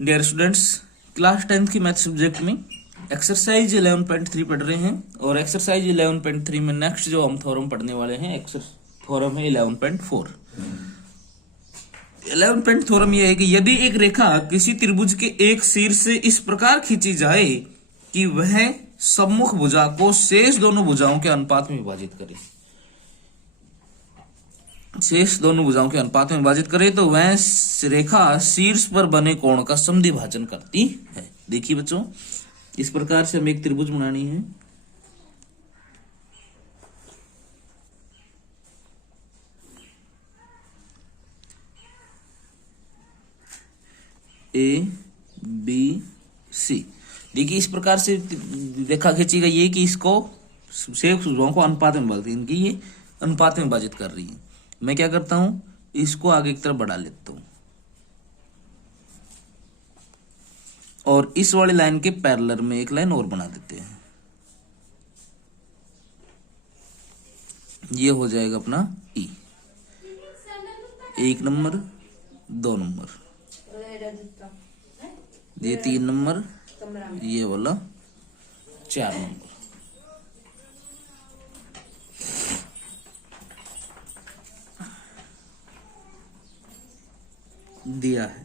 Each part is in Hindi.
डियर स्टूडेंट्स, क्लास 10th की मैथ सब्जेक्ट में एक्सरसाइज 11.3 पढ़ रहे हैं और एक्सरसाइज 11.3 में नेक्स्ट जो हम थ्योरम पढ़ने वाले हैं थ्योरम है 11.4। 11 थ्योरम यह है कि यदि एक रेखा किसी त्रिभुज के एक शीर्ष से इस प्रकार खींची जाए कि वह सम्मुख भुजा को शेष दोनों भुजाओं के अनुपात में विभाजित करे, शेष दोनों भुजाओं के अनुपात में विभाजित करे तो वह रेखा शीर्ष पर बने कोण का समद्वि भाजन करती है। देखिए बच्चों, इस प्रकार से हमें एक त्रिभुज बनानी है। A B C. देखिए इस प्रकार से रेखा खींची गई है कि इसको शेष भुजाओं को अनुपात में विभाजित, इनकी ये अनुपात में विभाजित कर रही है। मैं क्या करता हूं, इसको आगे की तरफ बढ़ा लेता हूं और इस वाली लाइन के पैरेलल में एक लाइन और बना देते हैं। ये हो जाएगा अपना ई, 1 नंबर 2 नंबर, ये 3 नंबर, ये वाला 4 नंबर। दिया है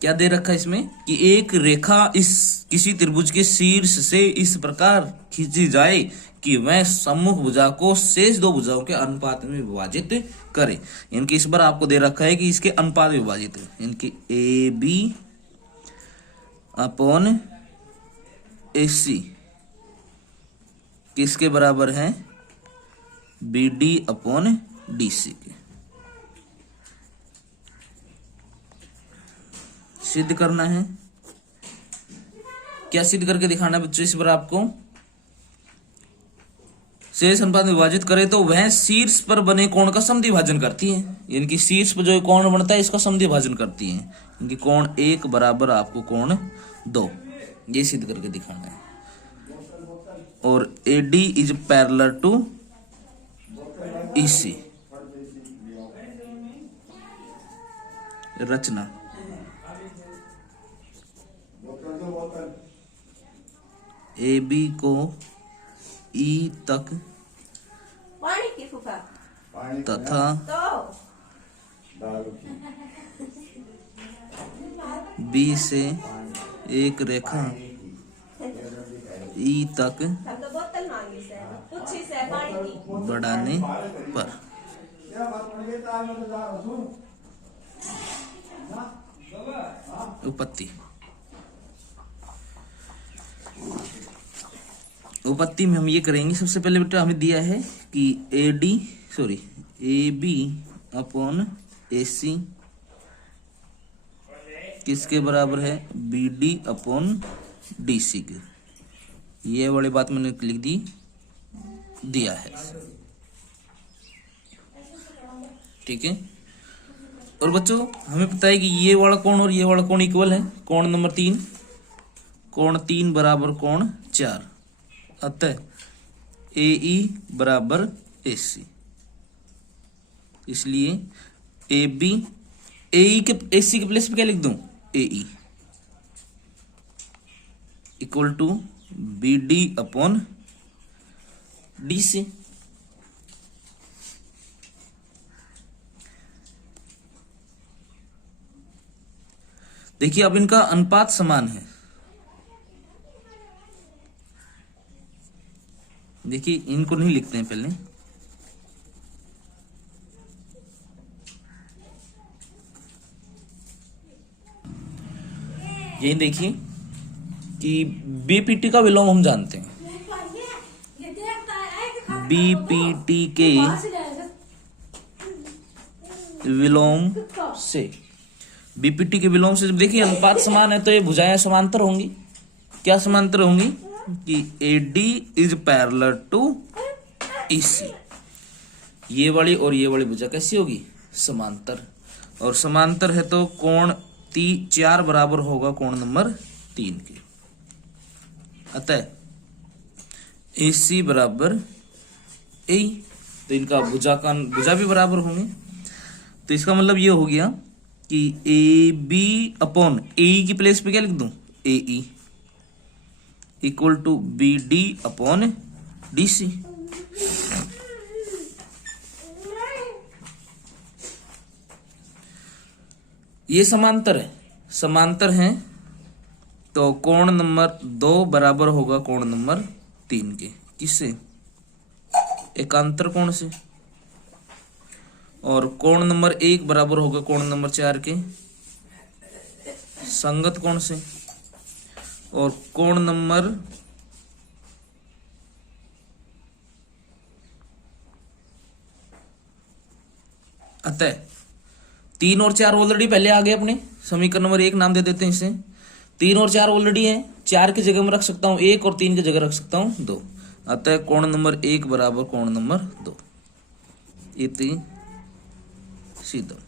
क्या दे रखा है इसमें कि एक रेखा इस किसी त्रिभुज के शीर्ष से इस प्रकार खींची जाए कि वह सम्मुख भुजा को शेष दो भुजाओं के अनुपात में विभाजित करे। इनकी इस बार आपको दे रखा है कि इसके अनुपात में विभाजित है, इनकी ए बी अपॉन ए सी किसके बराबर है, B D upon D C के। सिद्ध करना है, क्या सिद्ध करके दिखाना है बच्चों इस बार आपको, शेष अनुपात में विभाजित करे तो वह शीर्ष पर बने कोण का समद्वि भाजन करती है। इनकी शीर्ष पर जो कोण बनता है इसका समद्वि भाजन करती है। इनकी कोण 1 बराबर आपको कोण 2, ये सिद्ध करके दिखाना है। और A D is parallel to E C. रचना, ए बी को ई तक तथा बी से एक रेखा ई तक बढ़ाने पर उपपत्ति में हम ये करेंगे। सबसे पहले बेटा हमें दिया है कि ए बी अपॉन ए सी किसके बराबर है, B D upon D C के। ये वाली बात मैंने लिख दी, दिया है, ठीक है। और बच्चों हमें पता है कि ये वाला कोण और ये वाला कोण इक्वल है, कोण नंबर 3, कोण 3 बराबर कोण 4, अतः ए ई बराबर ए सी। इसलिए ए बी, ए सी के प्लेस पे क्या लिख दूं, A E equal to B D upon D C. देखिए अब इनका अनुपात समान है। देखिए इनको नहीं लिखते हैं पहले, यही देखिए कि बीपीटी का विलोम हम जानते हैं। बीपीटी के विलोम से, बीपीटी के विलोम से जब देखिए अनुपात समान है तो ये भुजाएं समांतर होंगी। क्या समांतर होंगी कि A D is parallel to E C. ये वाली और ये वाली भुजा कैसी होगी, समांतर। और समांतर है तो कोण 4 बराबर होगा कोण नंबर 3 के। अतः ए सी बराबर ए, तो इनका भुजा भी बराबर होंगे। तो इसका मतलब ये हो गया कि ए बी अपॉन ए की प्लेस पे क्या लिख दूं, A E equal to B D upon D C. ये समांतर है, समांतर है, तो कोण नंबर 2 बराबर होगा कोण नंबर 3 के। किससे? एकांतर कोण से। और कोण नंबर 1 बराबर होगा कोण नंबर 4 के संगत कोण से। और कोण नंबर अतः 3 और 4 ऑलरेडी पहले आ गए अपने, समीकरण नंबर 1 नाम दे देते हैं इसे। 3 और 4 ऑलरेडी है, 4 की जगह में रख सकता हूं 1 और 3 की जगह रख सकता हूं 2। अतः कोण नंबर 1 बराबर कोण नंबर 2। इतनी सीधा।